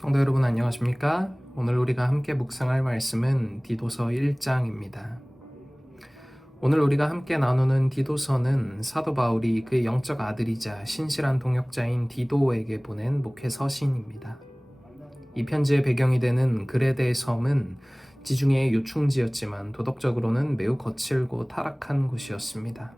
성도 여러분 안녕하십니까? 오늘 우리가 함께 묵상할 말씀은 디도서 1장입니다. 오늘 우리가 함께 나누는 디도서는 사도 바울이 그의 영적 아들이자 신실한 동역자인 디도에게 보낸 목회 서신입니다. 이 편지의 배경이 되는 그레데 섬은 지중해의 요충지였지만 도덕적으로는 매우 거칠고 타락한 곳이었습니다.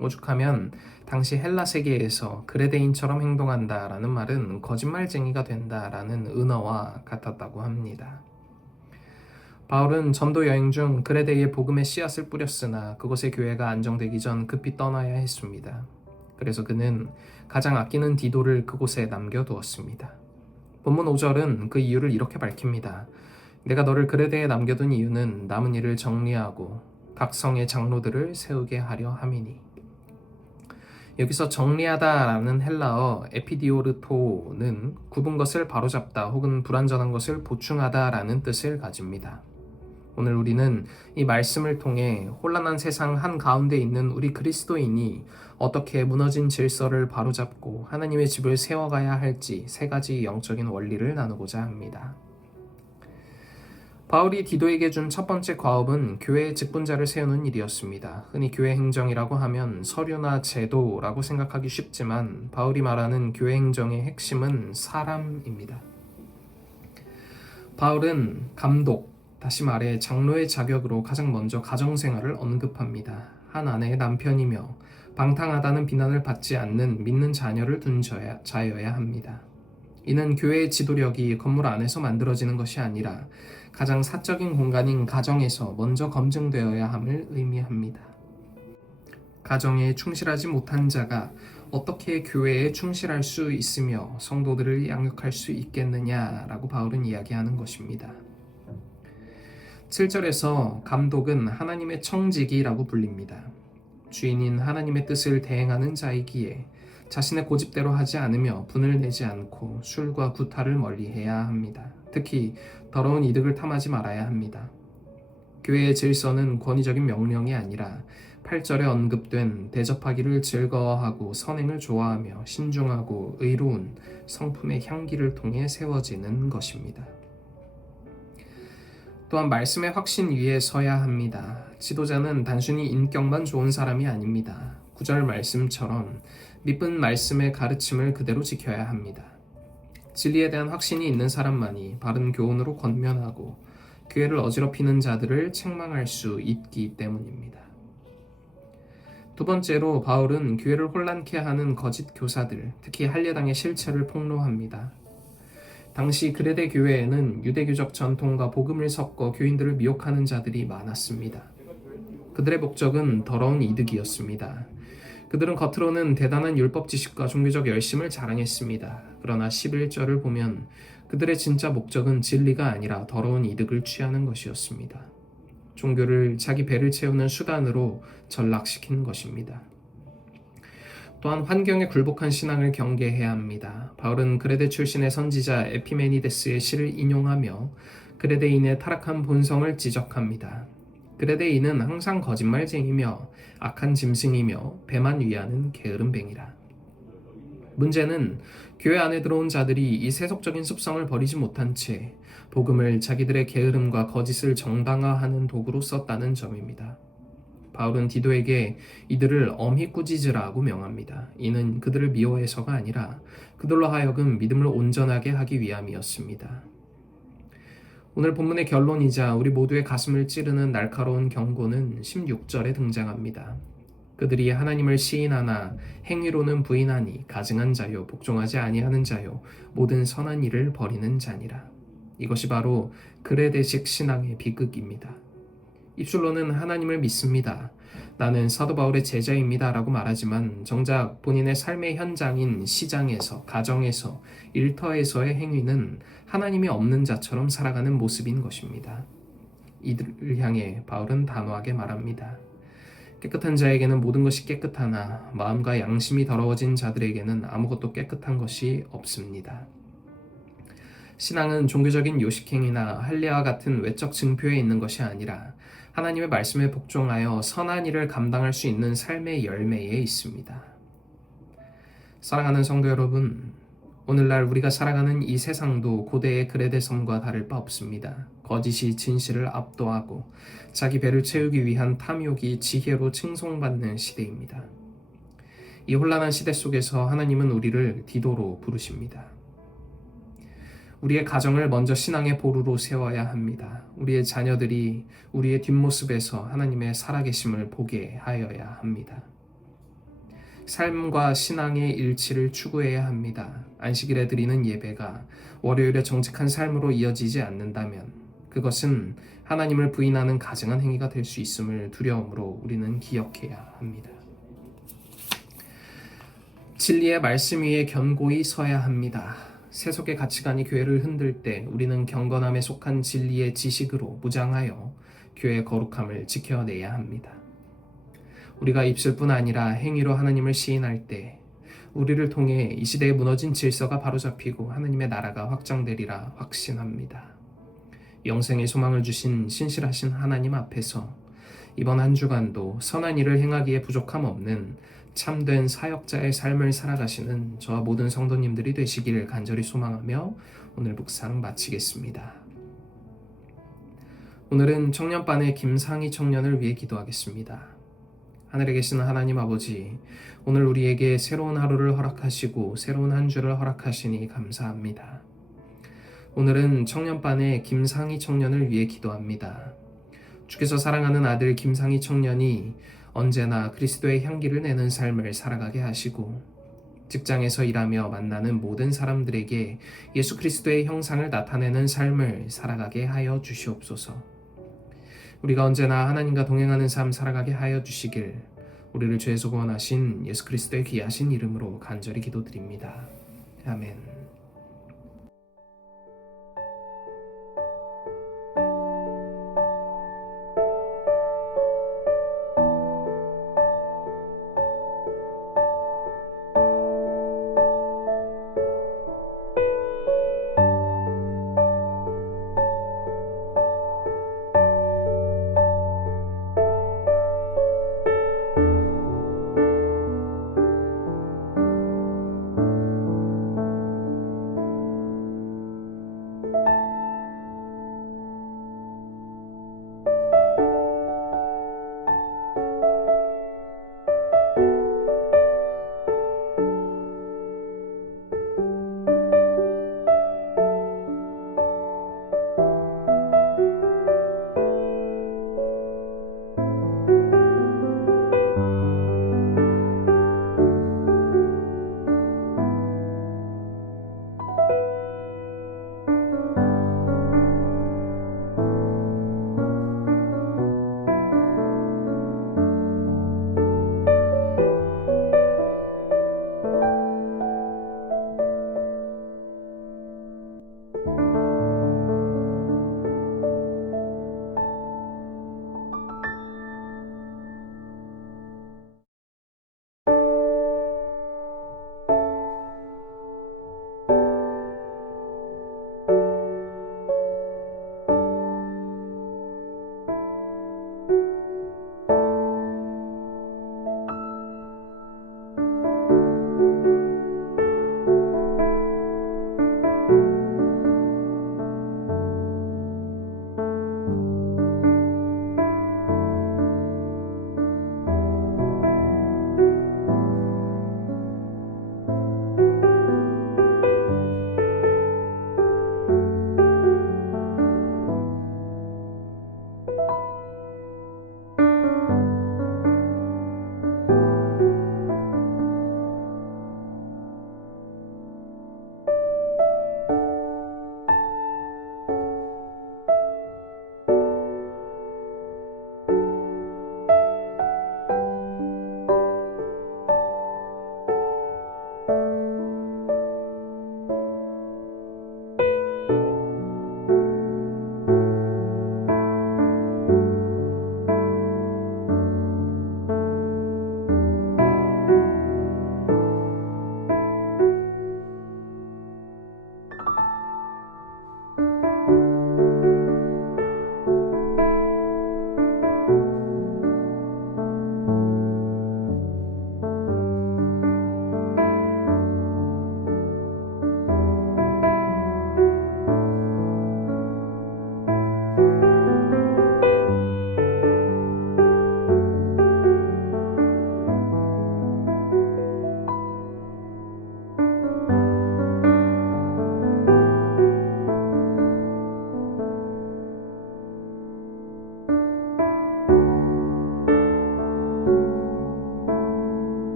오죽하면 당시 헬라 세계에서 그레데인처럼 행동한다라는 말은 거짓말쟁이가 된다라는 은어와 같았다고 합니다. 바울은 전도 여행 중 그레데의 복음의 씨앗을 뿌렸으나 그곳의 교회가 안정되기 전 급히 떠나야 했습니다. 그래서 그는 가장 아끼는 디도를 그곳에 남겨두었습니다. 본문 5절은 그 이유를 이렇게 밝힙니다. 내가 너를 그레데에 남겨둔 이유는 남은 일을 정리하고 각 성의 장로들을 세우게 하려 함이니. 여기서 정리하다라는 헬라어 에피디오르토는 굽은 것을 바로잡다 혹은 불완전한 것을 보충하다라는 뜻을 가집니다. 오늘 우리는 이 말씀을 통해 혼란한 세상 한가운데 있는 우리 그리스도인이 어떻게 무너진 질서를 바로잡고 하나님의 집을 세워가야 할지 세 가지 영적인 원리를 나누고자 합니다. 바울이 디도에게 준 첫 번째 과업은 교회의 직분자를 세우는 일이었습니다. 흔히 교회 행정이라고 하면 서류나 제도라고 생각하기 쉽지만 바울이 말하는 교회 행정의 핵심은 사람입니다. 바울은 감독, 다시 말해 장로의 자격으로 가장 먼저 가정생활을 언급합니다. 한 아내의 남편이며 방탕하다는 비난을 받지 않는 믿는 자녀를 둔 자여야 합니다. 이는 교회의 지도력이 건물 안에서 만들어지는 것이 아니라 가장 사적인 공간인 가정에서 먼저 검증되어야 함을 의미합니다. 가정에 충실하지 못한 자가 어떻게 교회에 충실할 수 있으며 성도들을 양육할 수 있겠느냐라고 바울은 이야기하는 것입니다. 7절에서 감독은 하나님의 청지기라고 불립니다. 주인인 하나님의 뜻을 대행하는 자이기에 자신의 고집대로 하지 않으며 분을 내지 않고 술과 구타를 멀리해야 합니다. 특히 더러운 이득을 탐하지 말아야 합니다. 교회의 질서는 권위적인 명령이 아니라 8절에 언급된 대접하기를 즐거워하고 선행을 좋아하며 신중하고 의로운 성품의 향기를 통해 세워지는 것입니다. 또한 말씀의 확신 위에 서야 합니다. 지도자는 단순히 인격만 좋은 사람이 아닙니다. 9절 말씀처럼 믿은 말씀의 가르침을 그대로 지켜야 합니다. 진리에 대한 확신이 있는 사람만이 바른 교훈으로 권면하고 교회를 어지럽히는 자들을 책망할 수 있기 때문입니다. 두 번째로 바울은 교회를 혼란케 하는 거짓 교사들, 특히 할례당의 실체를 폭로합니다. 당시 그레데 교회에는 유대교적 전통과 복음을 섞어 교인들을 미혹하는 자들이 많았습니다. 그들의 목적은 더러운 이득이었습니다. 그들은 겉으로는 대단한 율법 지식과 종교적 열심을 자랑했습니다. 그러나 11절을 보면 그들의 진짜 목적은 진리가 아니라 더러운 이득을 취하는 것이었습니다. 종교를 자기 배를 채우는 수단으로 전락시킨 것입니다. 또한 환경에 굴복한 신앙을 경계해야 합니다. 바울은 그레데 출신의 선지자 에피메니데스의 시를 인용하며 그레데인의 타락한 본성을 지적합니다. 그레데인은 항상 거짓말쟁이며 악한 짐승이며 배만 위하는 게으름뱅이라. 문제는 교회 안에 들어온 자들이 이 세속적인 습성을 버리지 못한 채 복음을 자기들의 게으름과 거짓을 정당화하는 도구로 썼다는 점입니다. 바울은 디도에게 이들을 엄히 꾸짖으라고 명합니다. 이는 그들을 미워해서가 아니라 그들로 하여금 믿음을 온전하게 하기 위함이었습니다. 오늘 본문의 결론이자 우리 모두의 가슴을 찌르는 날카로운 경고는 16절에 등장합니다. 그들이 하나님을 시인하나 행위로는 부인하니 가증한 자요 복종하지 아니하는 자요 모든 선한 일을 버리는 자니라. 이것이 바로 그레데식 신앙의 비극입니다. 입술로는 하나님을 믿습니다. 나는 사도 바울의 제자입니다 라고 말하지만 정작 본인의 삶의 현장인 시장에서, 가정에서, 일터에서의 행위는 하나님이 없는 자처럼 살아가는 모습인 것입니다. 이들을 향해 바울은 단호하게 말합니다. 깨끗한 자에게는 모든 것이 깨끗하나 마음과 양심이 더러워진 자들에게는 아무것도 깨끗한 것이 없습니다. 신앙은 종교적인 요식행위나 할례와 같은 외적 증표에 있는 것이 아니라 하나님의 말씀에 복종하여 선한 일을 감당할 수 있는 삶의 열매에 있습니다. 사랑하는 성도 여러분, 오늘날 우리가 살아가는 이 세상도 고대의 그레데 섬과 다를 바 없습니다. 거짓이 진실을 압도하고 자기 배를 채우기 위한 탐욕이 지혜로 칭송받는 시대입니다. 이 혼란한 시대 속에서 하나님은 우리를 디도로 부르십니다. 우리의 가정을 먼저 신앙의 보루로 세워야 합니다. 우리의 자녀들이 우리의 뒷모습에서 하나님의 살아계심을 보게 하여야 합니다. 삶과 신앙의 일치를 추구해야 합니다. 안식일에 드리는 예배가 월요일에 정직한 삶으로 이어지지 않는다면 그것은 하나님을 부인하는 가증한 행위가 될 수 있음을 두려움으로 우리는 기억해야 합니다. 진리의 말씀 위에 견고히 서야 합니다. 세속의 가치관이 교회를 흔들 때 우리는 경건함에 속한 진리의 지식으로 무장하여 교회의 거룩함을 지켜내야 합니다. 우리가 입술뿐 아니라 행위로 하나님을 시인할 때 우리를 통해 이 시대에 무너진 질서가 바로잡히고 하나님의 나라가 확장되리라 확신합니다. 영생의 소망을 주신 신실하신 하나님 앞에서 이번 한 주간도 선한 일을 행하기에 부족함 없는 참된 사역자의 삶을 살아가시는 저와 모든 성도님들이 되시길 간절히 소망하며 오늘 묵상 마치겠습니다. 오늘은 청년반의 김상희 청년을 위해 기도하겠습니다. 하늘에 계신 하나님 아버지, 오늘 우리에게 새로운 하루를 허락하시고 새로운 한 주를 허락하시니 감사합니다. 오늘은 청년반의 김상희 청년을 위해 기도합니다. 주께서 사랑하는 아들 김상희 청년이 언제나 그리스도의 향기를 내는 삶을 살아가게 하시고 직장에서 일하며 만나는 모든 사람들에게 예수 그리스도의 형상을 나타내는 삶을 살아가게 하여 주시옵소서. 우리가 언제나 하나님과 동행하는 삶 살아가게 하여 주시길 우리를 죄에서 구원하신 예수 그리스도의 귀하신 이름으로 간절히 기도드립니다. 아멘.